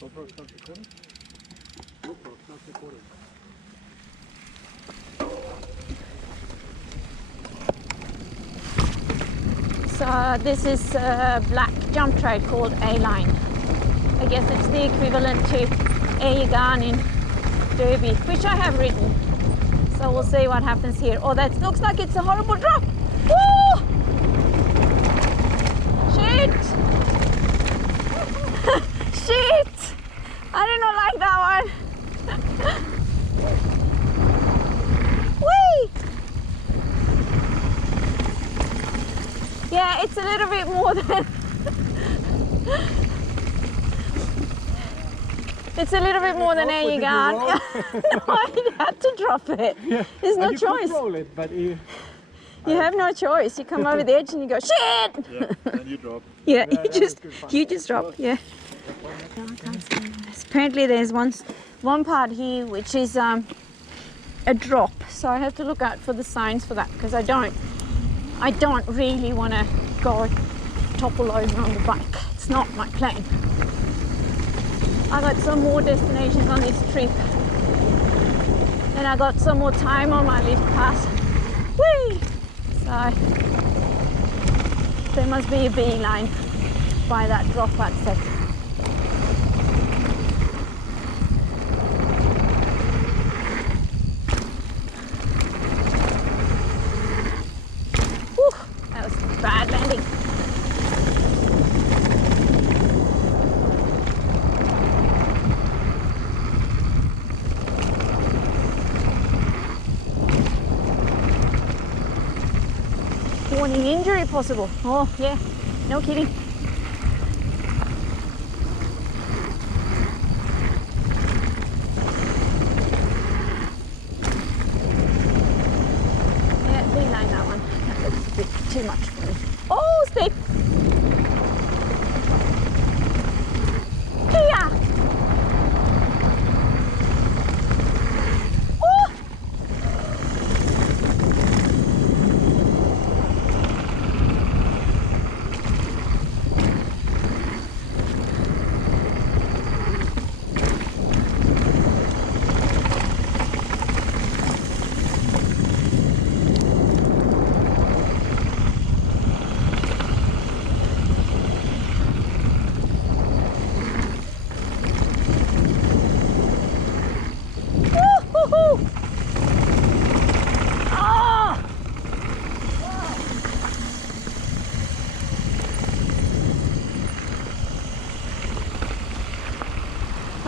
GoPro starts recording? GoPro starts recording. So this is a black jump trade called A-line. I guess it's the equivalent to A-gun in Derby, which I have ridden. So we'll see what happens here. Oh, that looks like it's a horrible drop. Woo! Shit! Shit! I did not like that one. Whee! Yeah, it's a little bit more than it's a little bit more than air you gun. No, I had to drop it. Yeah. There's no choice. Roll it, but you have no choice. You come over the edge and you go, shit! Yeah, and you drop. Yeah, you just drop. Yeah. Apparently there's one part here which is a drop, so I have to look out for the signs for that, because I don't really want to go topple over on the bike. It's not my plan. I got some more destinations on this trip, and I got some more time on my lift pass. Whee! So there must be a beeline by that drop, I'd say. Whew, that was a bad landing. Warning, injury possible. Oh yeah, no kidding. Yeah, beeline that one. That looks a bit too much for me. Oh, steep. Here. Oh.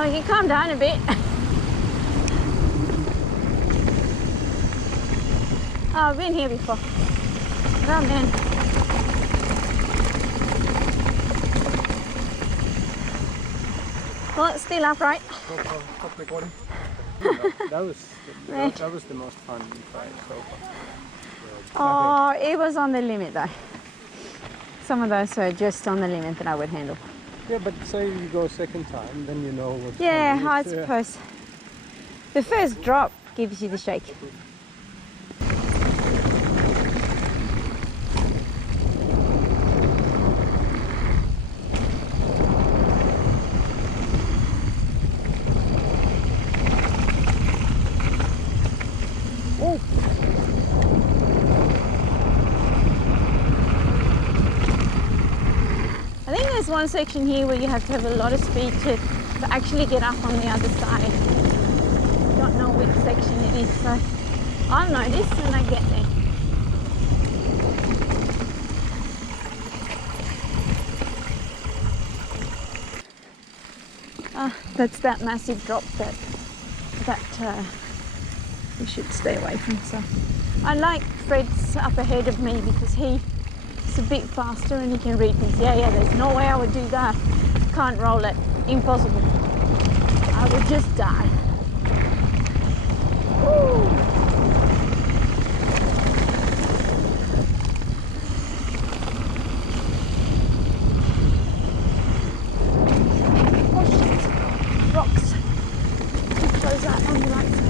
Oh, you can calm down a bit. Oh, I've been here before. Oh man. Well, it's still upright. Stop recording. that was the most fun ride so far. Oh, it was on the limit though. Some of those were just on the limit that I would handle. Yeah, but say you go second time, then you know what's yeah, I suppose. The first drop gives you the shake. Oh. I think there's one section here where you have to have a lot of speed to actually get up on the other side. Don't know which section it is, so I'll know this when I get there. That's that massive drop that we should stay away from. So I like Fred's up ahead of me because he's a bit faster and he can read things. Yeah, there's no way I would do that. Can't roll it. Impossible. I would just die. Woo. Oh shit. Rocks. Close that on the right side.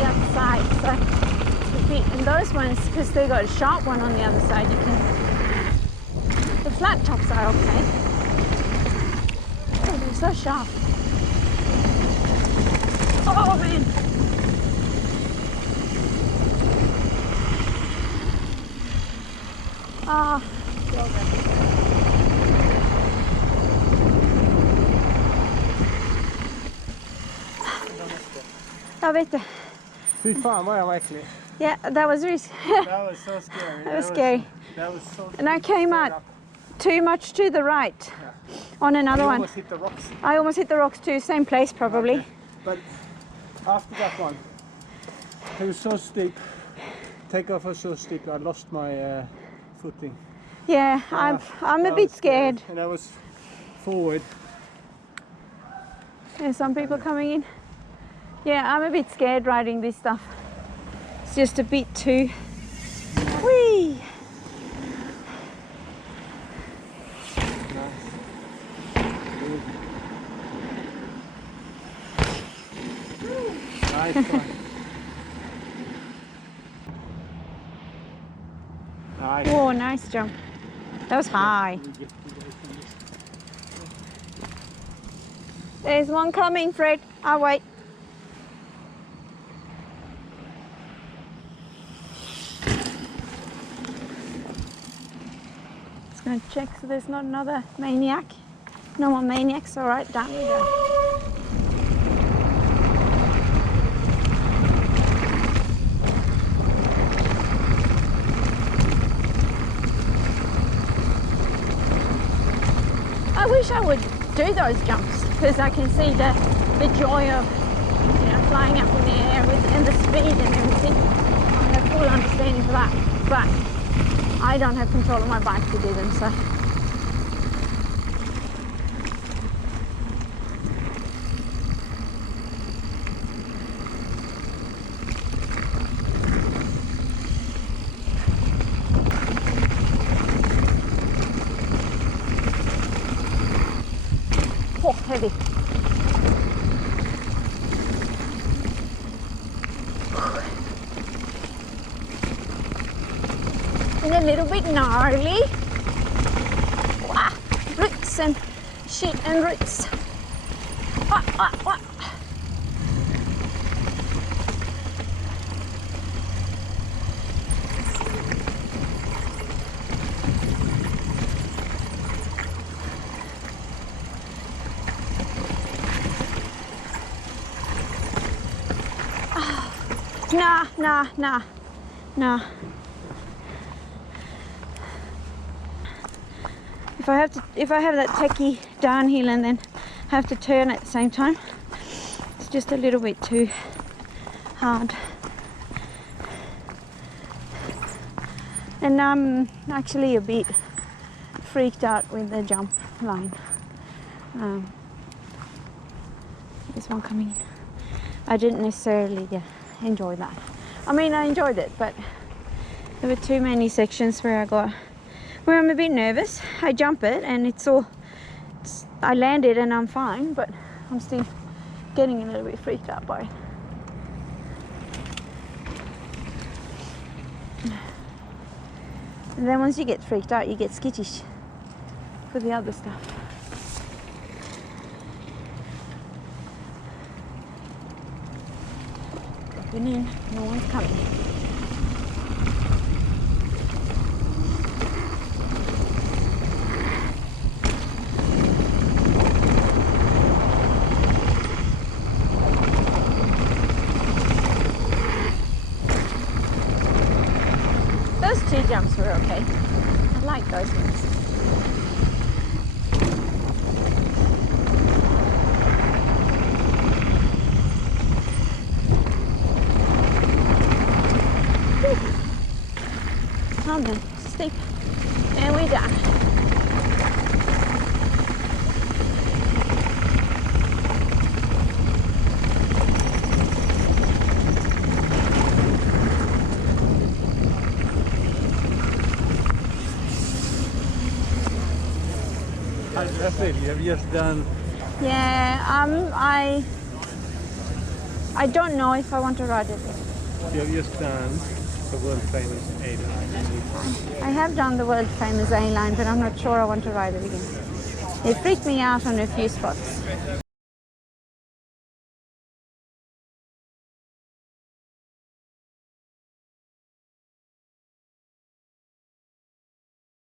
the other side. So and those ones, because they got a sharp one on the other side, you can. The flat tops are okay. Oh, they're so sharp. Oh man. Ah. Jag vet det. Fy fan vad jag var äcklig. Yeah, that was risky. That was so scary. That was scary. That was so And I came out too much to the right on another one. Almost hit the rocks. I almost hit the rocks too, same place probably. Okay. But after that one, it was so steep. Takeoff was so steep. I lost my footing. Yeah, I'm a bit scared. And I was forward. There's some people coming in. Yeah, I'm a bit scared riding this stuff. It's just a bit too. Whee! Nice one. Nice. Oh, nice jump. That was high. There's one coming, Fred. I'll wait. Just gonna check so there's not another maniac. No more maniacs. All right, down we go. I wish I would do those jumps because I can see the joy of flying up in the air and the speed and everything. I have full understanding for that, but I don't have control of my bike to do them, so. Oh, heavy. And a little bit gnarly. Wah, roots and shit and roots. Wah, wah, wah. Nah. If I have that techie downhill and then have to turn at the same time, it's just a little bit too hard. And I'm actually a bit freaked out with the jump line. There's one coming in. I didn't necessarily enjoy that. I mean, I enjoyed it, but there were too many sections where I'm a bit nervous. I jump it and I landed and I'm fine, but I'm still getting a little bit freaked out by it. And then once you get freaked out, you get skittish for the other stuff. Dropping in, no one's coming. Those two jumps were okay. I like those ones. Oh no, steep. And we're done. How does that feel? You have just done. Yeah, I don't know if I want to ride it. You have just done the world famous A-line. I have done the world famous A-line, but I'm not sure I want to ride it again. It freaked me out on a few spots.